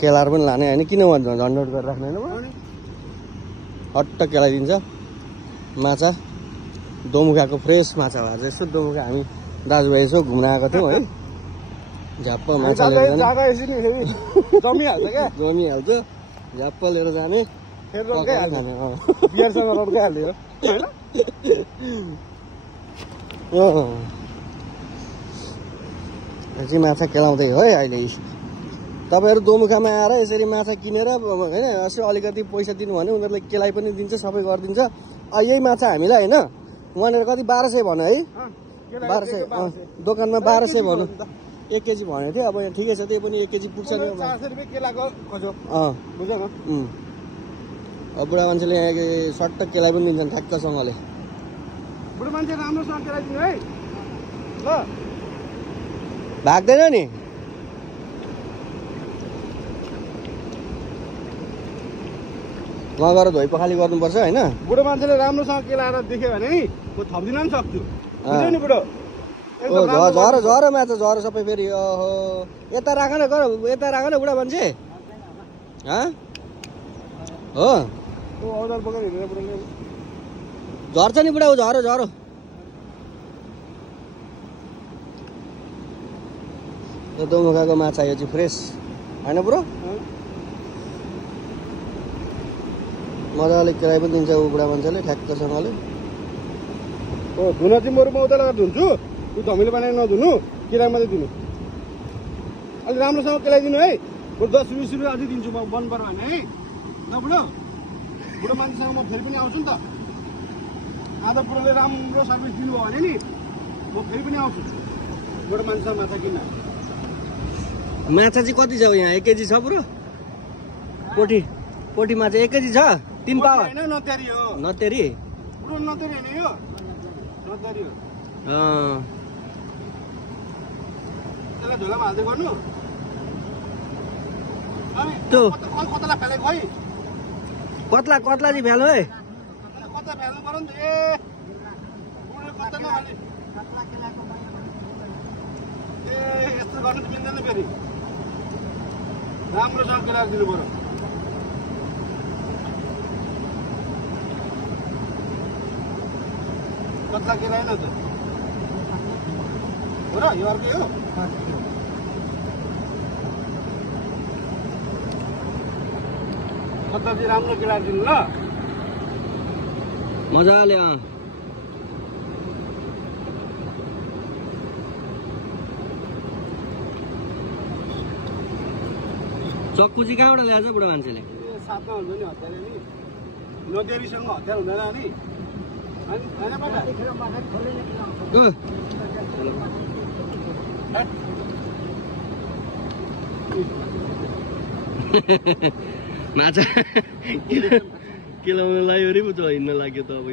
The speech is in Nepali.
केलाहरू पनि लाने होइन किन झन्डट गरेर राख्ने होइन हट्ट केलाइदिन्छ माछा दोमुखाको फ्रेस माछा भएर चाहिँ यसो दोमुखा हामी दाजुभाइ यसो घुम्न आएको थियौँ है झ्याप्प माछा जमिहाल्छ क्या जमिहाल्छ झ्याप्प लिएर जाने बियरसँग रड्काइहाल्यो होइन माछा केलाउँदै हो है अहिले तपाईँहरू दोमुखामा आएर यसरी माछा किनेर होइन यसो अलिकति पैसा दिनु भने उनीहरूले केलाइ पनि दिन्छ सबै गरिदिन्छ यही माछा हामीलाई होइन उहाँनिर कति 1200 भन्यो है 1200 दोकानमा 1200 भन्नु 1 केजी भनेको थियो अब यहाँ ठिकै छ त्यो पनि 1 केजी पुग्छ नि अब बुढा मान्छेले यहाँ सट्ट केलाइ पनि दिन्छन् ठ्याक्कसँगले बुढो मान्छे राम्रोसँग केलाइदिनु है ल भाग्दैन नि उहाँ गएर धोइ पखाली गर्नुपर्छ होइन बुढो मान्छेले राम्रोसँग केलाएर देख्यो भने नि म थपिदिन नि सक्छु नि बुढो झरो माछा झरो सबै फेरि ओहो यता राख न गर यता राख न बुढा मान्छे हो झर्छ नि बुढा झरो झरो दोमुखाको माछा यो चाहिँ फ्रेस होइन बुढो मजाले केलाइ पनि दिन्छ ऊ बुढा मान्छेले ठ्याक्कसँगले धुन चाहिँ म उता लगाएर धुन्छु तु धमिलो बनाएर नधुनु केलाइ मात्रै धुनु अलिक राम्रोसँग केलाइदिनु है 10-20 रुपियाँ अझै दिन्छु म बन्द पर्यो भने है ल बुढो बुढो मान्छेसँग म फेरि पनि आउँछु नि त आधा बुढोले राम्रो सर्भिस दिनुभयो भने नि म फेरि पनि आउँछु बुढो मान्छेसँग माछा किन्न माछा चाहिँ कति छ यहाँ 1 केजी छ बुढो पोठी माछा 1 केजी छ 3 पावा हैन नतेरी हो नतेरी बुढो नतेरी हैन यो नतेरी हो त्यसलाई झोलामा हाल्दै गर्नु अनि त्यो कतला फ्यालेको है कतला चाहिँ भ्यालो है कतला फ्याल्नु पर्यो नि त ए बुढोले कतला नहाल्ने कतला केलाको ए यस्तो गर्नु त मिल्दैन फेरि राम्रोसँग केला दिनु पर्यो कतला केलाएन त हो र यो अर्कै हो कतला चाहिँ राम्रो केला दिनु ल मजाले चक्कु चाहिँ कहाँबाट ल्याएछ बुढा मान्छेले साथमा हुन्छ नि हतियार नि नदेरीसँग हतियार हुँदैन नि माछा केलाउन लाग्यो अरे पो हिँड्न लाग्यो त अब